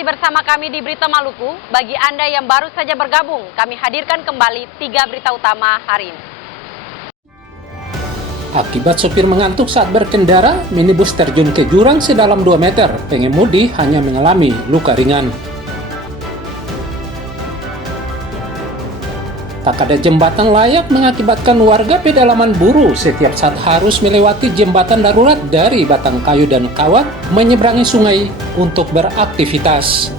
Masih bersama kami di Berita Maluku. Bagi Anda yang baru saja bergabung, kami hadirkan kembali 3 berita utama hari ini. Akibat sopir mengantuk saat berkendara, minibus terjun ke jurang sedalam 2 meter. Pengemudi hanya mengalami luka ringan. Tak ada jembatan layak mengakibatkan warga pedalaman Buru setiap saat harus melewati jembatan darurat dari batang kayu dan kawat menyeberangi sungai untuk beraktivitas.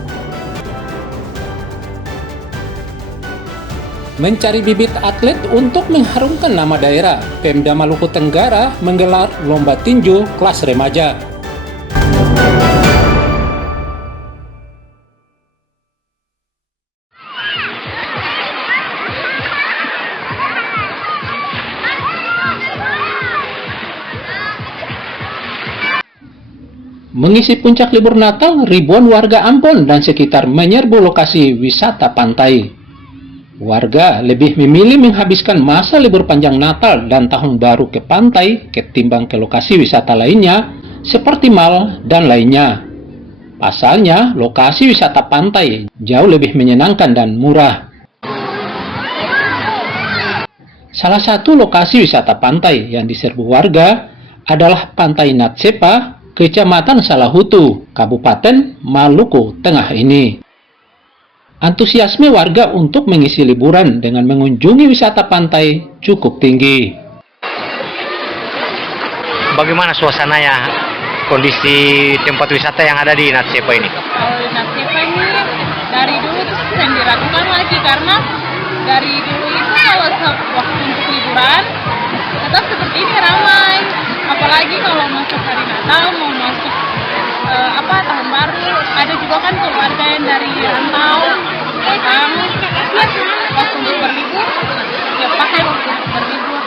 Mencari bibit atlet untuk mengharumkan nama daerah, Pemda Maluku Tenggara menggelar lomba tinju kelas remaja. Mengisi puncak libur Natal, ribuan warga Ambon dan sekitar menyerbu lokasi wisata pantai. Warga lebih memilih menghabiskan masa libur panjang Natal dan Tahun Baru ke pantai ketimbang ke lokasi wisata lainnya seperti mal dan lainnya. Pasalnya, lokasi wisata pantai jauh lebih menyenangkan dan murah. Salah satu lokasi wisata pantai yang diserbu warga adalah Pantai Natsepa, Kecamatan Salahutu, Kabupaten Maluku Tengah ini. Antusiasme warga untuk mengisi liburan dengan mengunjungi wisata pantai cukup tinggi. Bagaimana suasananya, kondisi tempat wisata yang ada di Natsepa ini? Kalau di Natsepa ini dari dulu itu sering diragukan lagi karena dari dulu itu kalau waktu untuk liburan tetap seperti ini ramai. Apalagi kalau masuk hari Natal, mau masuk Tahun Baru, ada juga kan keluarga yang dari rantau datang waktu untuk berlibur, ya pakai waktu untuk berlibur.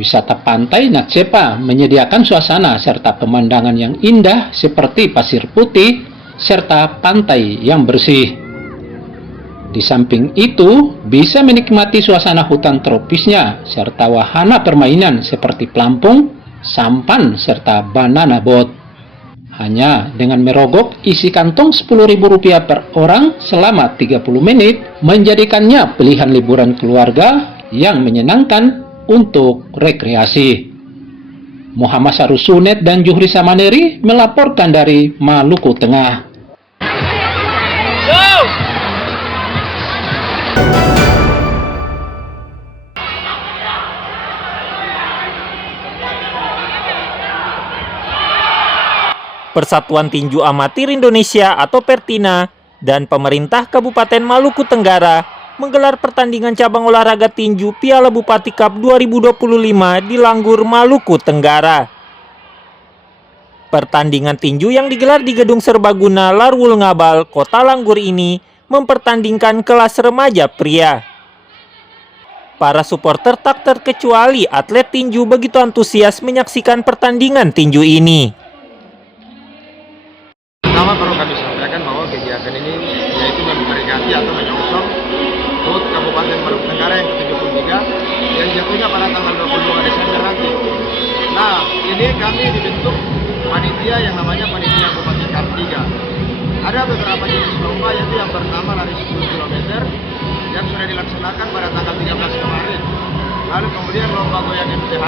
Wisata pantai Natsepa menyediakan suasana serta pemandangan yang indah seperti pasir putih serta pantai yang bersih. Di samping itu, bisa menikmati suasana hutan tropisnya serta wahana permainan seperti pelampung, sampan, serta banana boat. Hanya dengan merogok isi kantong Rp10.000 per orang selama 30 menit, menjadikannya pilihan liburan keluarga yang menyenangkan untuk rekreasi. Muhammad Sarusunet dan Juhri Samaneri melaporkan dari Maluku Tengah. Persatuan Tinju Amatir Indonesia atau Pertina dan pemerintah Kabupaten Maluku Tenggara menggelar pertandingan cabang olahraga tinju Piala Bupati Cup 2025 di Langgur, Maluku Tenggara. Pertandingan tinju yang digelar di Gedung Serbaguna Larwul Ngabal, Kota Langgur ini mempertandingkan kelas remaja pria. Para supporter tak terkecuali atlet tinju begitu antusias menyaksikan pertandingan tinju ini. Pertama perlu kami sampaikan bahwa kegiatan ini yaitu memperingati atau menyongsong HUT Kabupaten Maluku Tenggara yang ke-73 yang jatuhnya pada tanggal 22 Desember nanti. Nah, ini kami dibentuk panitia yang namanya Panitia Bupati Cup 3. Ada beberapa jenis lomba, yaitu yang pertama lari 10 km yang sudah dilaksanakan pada tanggal 13 kemarin. Lalu kemudian lomba goyang MTH,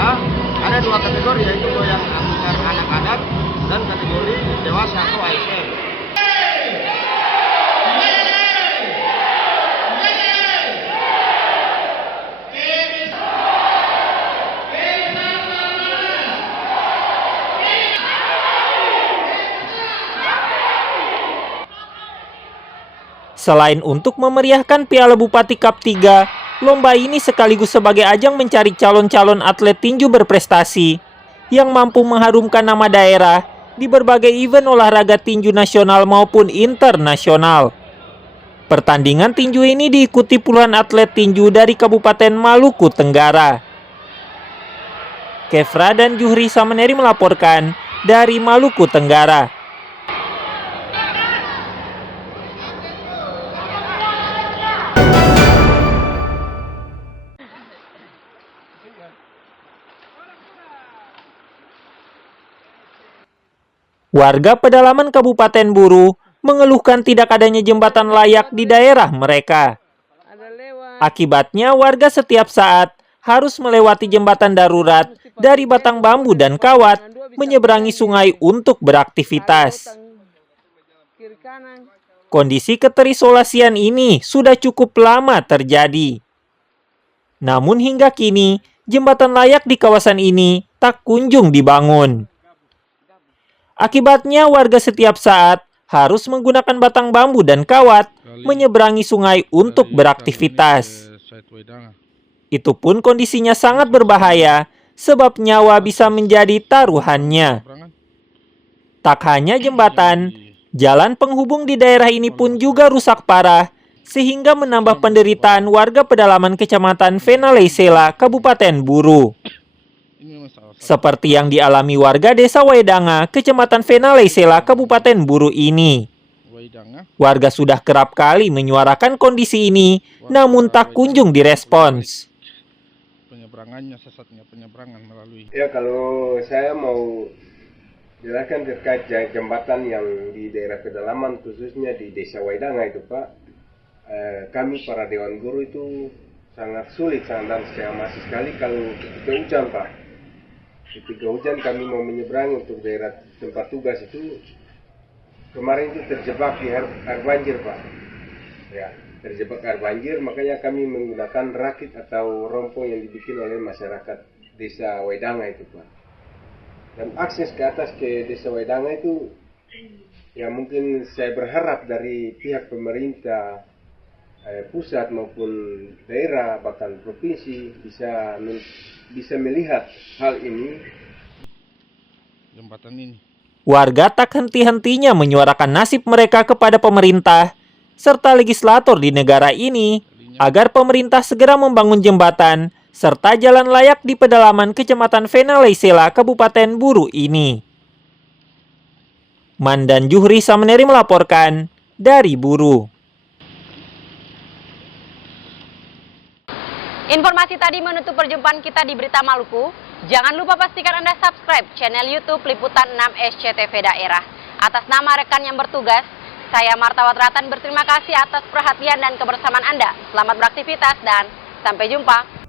ada 2 kategori, yaitu goyang antar anak-anak dan kategori dewasa atau ASN. Selain untuk memeriahkan Piala Bupati Cup 3, lomba ini sekaligus sebagai ajang mencari calon-calon atlet tinju berprestasi yang mampu mengharumkan nama daerah di berbagai event olahraga tinju nasional maupun internasional. Pertandingan tinju ini diikuti puluhan atlet tinju dari Kabupaten Maluku Tenggara. Kefra dan Juhri Samaneri melaporkan dari Maluku Tenggara. Warga pedalaman Kabupaten Buru mengeluhkan tidak adanya jembatan layak di daerah mereka. Akibatnya warga setiap saat harus melewati jembatan darurat dari batang bambu dan kawat menyeberangi sungai untuk beraktivitas. Kondisi keterisolasian ini sudah cukup lama terjadi. Namun hingga kini, jembatan layak di kawasan ini tak kunjung dibangun. Akibatnya warga setiap saat harus menggunakan batang bambu dan kawat menyeberangi sungai untuk beraktivitas. Itu pun kondisinya sangat berbahaya sebab nyawa bisa menjadi taruhannya. Tak hanya jembatan, jalan penghubung di daerah ini pun juga rusak parah sehingga menambah penderitaan warga pedalaman Kecamatan Venalaysela, Kabupaten Buru. Seperti yang dialami warga Desa Waidanga, Kecamatan Venalaysela, Kabupaten Buru ini. Warga sudah kerap kali menyuarakan kondisi ini, namun tak kunjung direspons. Ya, kalau saya mau jelaskan terkait jembatan yang di daerah pedalaman, khususnya di Desa Waidanga itu Pak, kami para Dewan Guru itu sangat sulit dan saya masih sekali kalau ketika hujan Pak. Ketika hujan kami mau menyeberang untuk daerah tempat tugas itu, kemarin itu terjebak di air banjir Pak. Ya, terjebak air banjir, makanya kami menggunakan rakit atau rompong yang dibikin oleh masyarakat Desa Waidanga itu Pak. Dan akses ke atas ke Desa Waidanga itu, ya mungkin saya berharap dari pihak pemerintah pusat maupun daerah bahkan provinsi bisa melihat hal ini. Jembatan ini. Warga tak henti-hentinya menyuarakan nasib mereka kepada pemerintah serta legislator di negara ini agar pemerintah segera membangun jembatan serta jalan layak di pedalaman Kecamatan Venalaysela, Kabupaten Buru ini. Mandan Juhri Sameneri melaporkan dari Buru. Informasi tadi menutup perjumpaan kita di Berita Maluku. Jangan lupa pastikan Anda subscribe channel YouTube Liputan 6 SCTV Daerah. Atas nama rekan yang bertugas, saya Marta Watratan berterima kasih atas perhatian dan kebersamaan Anda. Selamat beraktivitas dan sampai jumpa.